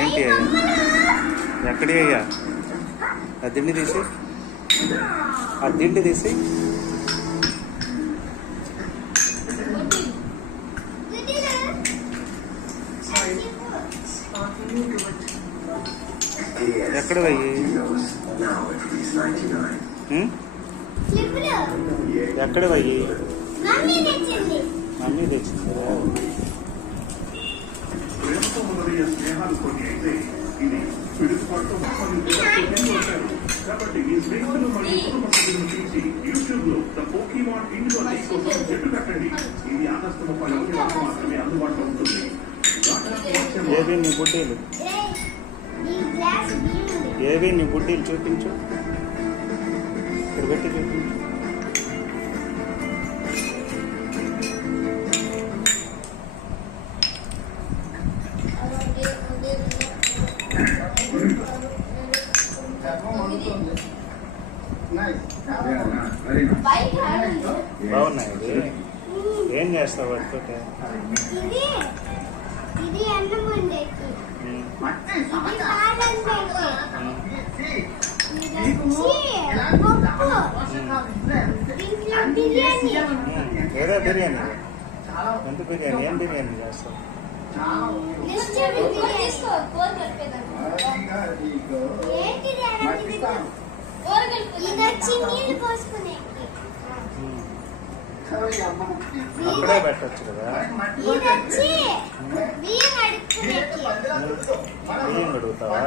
ఏంటి అయ్యా? ఎక్కడి అయ్యా? ఆ దిండి తీసి, ఆ దిండి తీసి. ఎక్కడ పోయి? ఎక్కడ పోయి? మమ్మీ తెచ్చింది. ప్రేమతో మొదలయ్యే స్నేహాలు కొన్ని అయితే ఇది పిడుగుపాటుతో కాబట్టి ఈ స్నేహితులు మరియు కుటుంబ సభ్యులను తీసి యూట్యూబ్ లో ద పోకీమాన్ ఇండియో లైక్ కోసం జట్టు కట్టండి. ఇది ఆగస్టు 31 వరకు మాత్రమే అందుబాటులో ఉంటుంది. ఏవి నీ బుడ్డీలు? ఏవి నీ బుడ్డీలు చూపించు. ఇక్కడ పెట్టి చూపించు. బాగున్నాయి. ఏం చేస్తావు వాటితో? ఏదో బిర్యానీ. ఎంత బిర్యానీ? ఏం బిర్యానీ చేస్తావు? అక్కడే పెట్టచ్చు కదా. బియ్యం కడుగుతావా?